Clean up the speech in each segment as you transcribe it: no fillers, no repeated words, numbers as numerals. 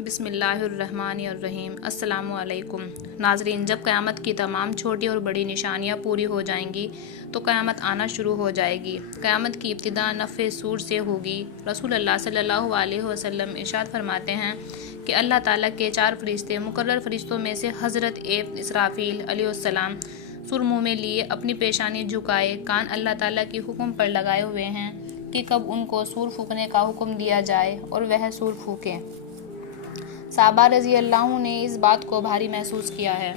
بسم اللہ الرحمن الرحیم۔ السلام علیکم ناظرین، جب قیامت کی تمام چھوٹی اور بڑی نشانیاں پوری ہو جائیں گی تو قیامت آنا شروع ہو جائے گی۔ قیامت کی ابتدا نفخ صور سے ہوگی۔ رسول اللہ صلی اللہ علیہ وسلم ارشاد فرماتے ہیں کہ اللہ تعالیٰ کے 4 فرشتے مقرر فرشتوں میں سے حضرت اسرافیل علیہ السلام سر منہ میں لیے اپنی پیشانی جھکائے کان اللہ تعالیٰ کے حکم پر لگائے ہوئے ہیں کہ کب ان کو سور پھونکنے کا حکم دیا جائے اور وہ سور پھونکیں۔ صحابہ رضی اللہ نے اس بات کو بھاری محسوس کیا ہے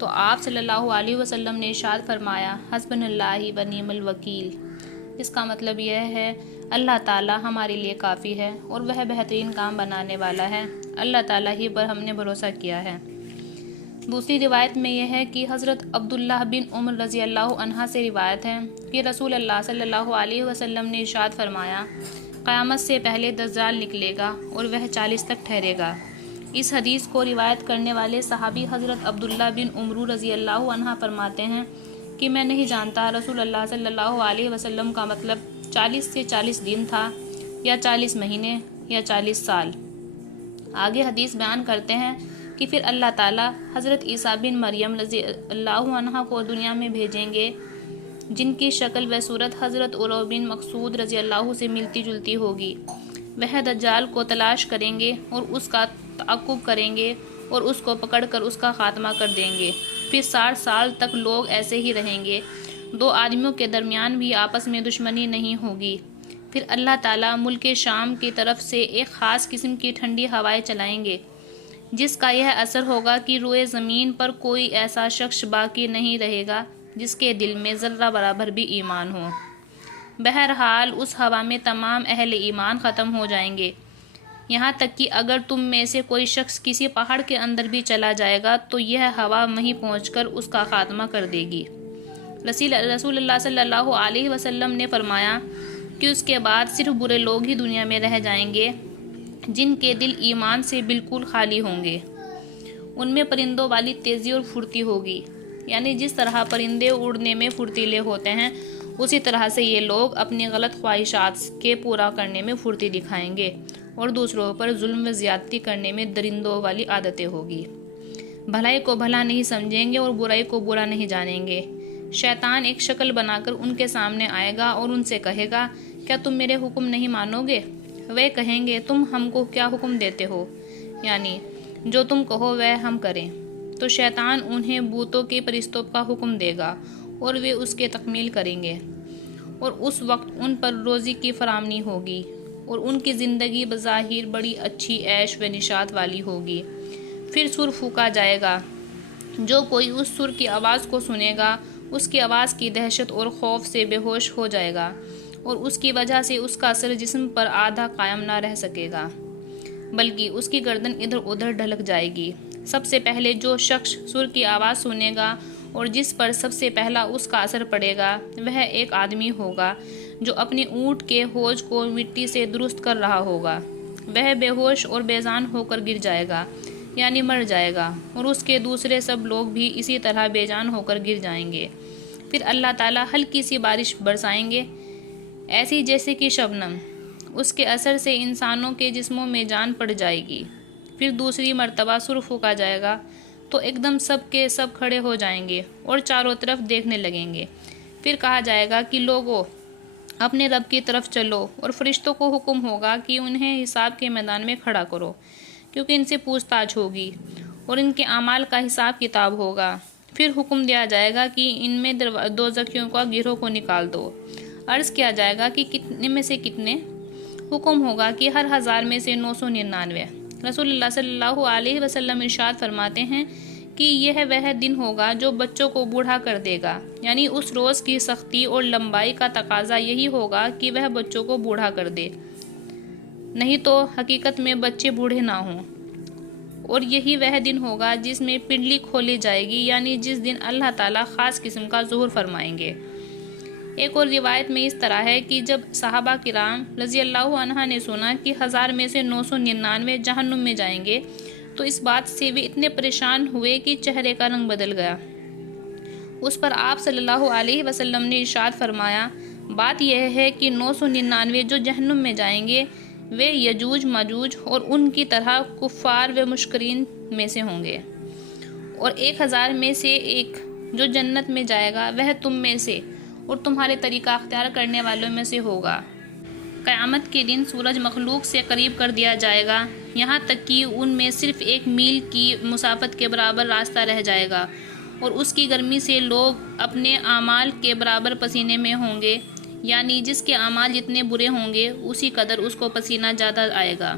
تو آپ صلی اللہ علیہ وسلم نے ارشاد فرمایا، حسبنا اللہ و نعم الوکیل۔ اس کا مطلب یہ ہے اللہ تعالیٰ ہمارے لیے کافی ہے اور وہ بہترین کام بنانے والا ہے۔ اللہ تعالیٰ ہی پر ہم نے بھروسہ کیا ہے۔ دوسری روایت میں یہ ہے کہ حضرت عبداللہ بن عمر رضی اللہ عنہ سے روایت ہے کہ رسول اللہ صلی اللہ علیہ وسلم نے ارشاد فرمایا، قیامت سے پہلے دجال نکلے گا اور وہ 40 تک ٹھہرے گا۔ اس حدیث کو روایت کرنے والے صحابی حضرت عبداللہ بن عمر رضی اللہ عنہ فرماتے ہیں کہ میں نہیں جانتا رسول اللہ صلی اللہ علیہ وسلم کا مطلب 40 سے 40 دن تھا یا 40 مہینے یا 40 سال۔ آگے حدیث بیان کرتے ہیں کہ پھر اللہ تعالیٰ حضرت عیسیٰ بن مریم رضی اللہ عنہ کو دنیا میں بھیجیں گے، جن کی شکل و صورت حضرت عروہ بن مسعود رضی اللہ سے ملتی جلتی ہوگی۔ وہ دجال کو تلاش کریں گے اور اس کا تعقب کریں گے اور اس کو پکڑ کر اس کا خاتمہ کر دیں گے۔ پھر 60 سال تک لوگ ایسے ہی رہیں گے، 2 آدمیوں کے درمیان بھی آپس میں دشمنی نہیں ہوگی۔ پھر اللہ تعالیٰ ملک شام کی طرف سے ایک خاص قسم کی ٹھنڈی ہوائیں چلائیں گے، جس کا یہ اثر ہوگا کہ روئے زمین پر کوئی ایسا شخص باقی نہیں رہے گا جس کے دل میں ذرہ برابر بھی ایمان ہو۔ بہرحال اس ہوا میں تمام اہل ایمان ختم ہو جائیں گے، یہاں تک کہ اگر تم میں سے کوئی شخص کسی پہاڑ کے اندر بھی چلا جائے گا تو یہ ہوا وہیں پہنچ کر اس کا خاتمہ کر دے گی۔ رسول اللہ صلی اللہ علیہ وسلم نے فرمایا کہ اس کے بعد صرف برے لوگ ہی دنیا میں رہ جائیں گے جن کے دل ایمان سے بالکل خالی ہوں گے۔ ان میں پرندوں والی تیزی اور پھرتی ہوگی، یعنی جس طرح پرندے اڑنے میں پھرتیلے ہوتے ہیں اسی طرح سے یہ لوگ اپنی غلط خواہشات کے پورا کرنے میں پھرتی دکھائیں گے اور دوسروں پر ظلم و زیادتی کرنے میں درندوں والی عادتیں ہوگی۔ بھلائی کو بھلا نہیں سمجھیں گے اور برائی کو برا نہیں جانیں گے۔ شیطان ایک شکل بنا کر ان کے سامنے آئے گا اور ان سے کہے گا، کیا تم میرے حکم نہیں مانو گے؟ وہ کہیں گے، تم ہم کو کیا حکم دیتے ہو؟ یعنی جو تم کہو وہ ہم کریں۔ تو شیطان انہیں بتوں کے پرستوں کا حکم دے گا اور وہ اس کے تکمیل کریں گے، اور اس وقت ان پر روزی کی فراہمی ہوگی اور ان کی زندگی بظاہر بڑی اچھی عیش و نشاط والی ہوگی۔ پھر سر پھونکا جائے گا، جو کوئی اس سر کی آواز کو سنے گا اس کی آواز کی دہشت اور خوف سے بے ہوش ہو جائے گا اور اس کی وجہ سے اس کا سر جسم پر آدھا قائم نہ رہ سکے گا، بلکہ اس کی گردن ادھر ادھر ڈھلک جائے گی۔ سب سے پہلے جو شخص سر کی آواز سنے گا اور جس پر سب سے پہلا اس کا اثر پڑے گا وہ ایک آدمی ہوگا جو اپنی اونٹ کے ہوج کو مٹی سے درست کر رہا ہوگا۔ وہ بے ہوش اور بے جان ہو کر گر جائے گا، یعنی مر جائے گا، اور اس کے دوسرے سب لوگ بھی اسی طرح بے جان ہو کر گر جائیں گے۔ پھر اللہ تعالیٰ ہلکی سی بارش برسائیں گے، ایسی جیسے کہ شبنم۔ اس کے اثر سے انسانوں کے جسموں میں جان پڑ جائے گی۔ پھر دوسری مرتبہ سر پھونکا جائے گا تو ایک دم سب کے سب کھڑے ہو جائیں گے اور چاروں طرف دیکھنے لگیں گے۔ پھر کہا جائے گا کہ لوگوں، اپنے رب کی طرف چلو، اور فرشتوں کو حکم ہوگا کہ انہیں حساب کے میدان میں کھڑا کرو، کیونکہ ان سے پوچھ تاچھ ہوگی اور ان کے اعمال کا حساب کتاب ہوگا۔ پھر حکم دیا جائے گا کہ ان میں دوزخیوں کا گروہ کو نکال دو۔ عرض کیا جائے گا کہ کتنے میں سے کتنے؟ حکم ہوگا کہ ہر 1000 میں سے 999۔ رسول اللہ صلی اللہ علیہ وسلم ارشاد فرماتے ہیں کہ یہ وہ دن ہوگا جو بچوں کو بوڑھا کر دے گا، یعنی اس روز کی سختی اور لمبائی کا تقاضا یہی ہوگا کہ وہ بچوں کو بوڑھا کر دے، نہیں تو حقیقت میں بچے بوڑھے نہ ہوں۔ اور یہی وہ دن ہوگا جس میں پنڈلی کھولی جائے گی، یعنی جس دن اللہ تعالیٰ خاص قسم کا ظہور فرمائیں گے۔ ایک اور روایت میں اس طرح ہے کہ جب صحابہ کرام رضی اللہ عنہ نے سنا کہ 1000 میں سے 999 جہنم میں جائیں گے تو اس بات سے وہ اتنے پریشان ہوئے کہ چہرے کا رنگ بدل گیا۔ اس پر آپ صلی اللہ علیہ وسلم نے ارشاد فرمایا، بات یہ ہے کہ 999 جو جہنم میں جائیں گے وہ یجوج ماجوج اور ان کی طرح کفار و مشرکین میں سے ہوں گے، اور 1000 میں سے ایک جو جنت میں جائے گا وہ تم میں سے اور تمہارے طریقہ اختیار کرنے والوں میں سے ہوگا۔ قیامت کے دن سورج مخلوق سے قریب کر دیا جائے گا، یہاں تک کہ ان میں صرف 1 میل کی مسافت کے برابر راستہ رہ جائے گا، اور اس کی گرمی سے لوگ اپنے اعمال کے برابر پسینے میں ہوں گے، یعنی جس کے اعمال جتنے برے ہوں گے اسی قدر اس کو پسینہ زیادہ آئے گا۔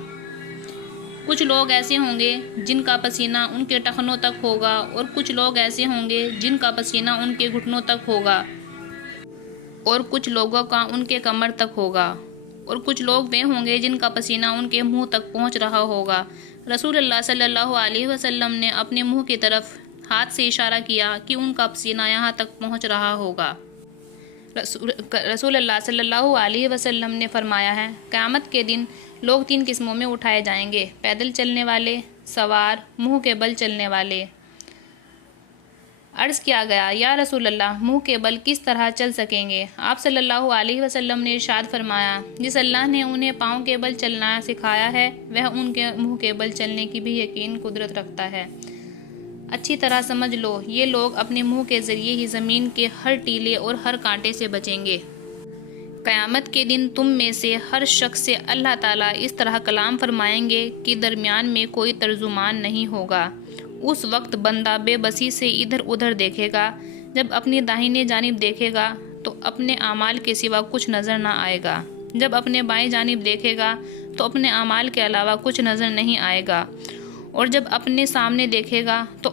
کچھ لوگ ایسے ہوں گے جن کا پسینہ ان کے ٹخنوں تک ہوگا، اور کچھ لوگ ایسے ہوں گے جن کا پسینہ ان کے گھٹنوں تک ہوگا، اور کچھ لوگوں کا ان کے کمر تک ہوگا، اور کچھ لوگ وہ ہوں گے جن کا پسینہ ان کے منہ تک پہنچ رہا ہوگا۔ رسول اللہ صلی اللہ علیہ وسلم نے اپنے منہ کی طرف ہاتھ سے اشارہ کیا کہ ان کا پسینہ یہاں تک پہنچ رہا ہوگا۔ رسول اللہ صلی اللہ علیہ وسلم نے فرمایا ہے، قیامت کے دن لوگ 3 قسموں میں اٹھائے جائیں گے: پیدل چلنے والے، سوار، منہ کے بل چلنے والے۔ عرض کیا گیا، یا رسول اللہ، منہ کے بل کس طرح چل سکیں گے؟ آپ صلی اللہ علیہ وسلم نے ارشاد فرمایا، جس اللہ نے انہیں پاؤں کے بل چلنا سکھایا ہے وہ ان کے منہ کے بل چلنے کی بھی یقین قدرت رکھتا ہے۔ اچھی طرح سمجھ لو، یہ لوگ اپنے منہ کے ذریعے ہی زمین کے ہر ٹیلے اور ہر کانٹے سے بچیں گے۔ قیامت کے دن تم میں سے ہر شخص سے اللہ تعالیٰ اس طرح کلام فرمائیں گے کہ درمیان میں کوئی ترجمان نہیں ہوگا۔ اس وقت بندہ بے بسی سے ادھر ادھر دیکھے گا، جب اپنی داہنی جانب دیکھے گا تو اپنے اعمال کے سوا کچھ نظر نہ آئے گا، جب اپنے بائیں جانب دیکھے گا تو اپنے اعمال کے علاوہ کچھ نظر نہیں آئے گا، اور جب اپنے سامنے دیکھے گا تو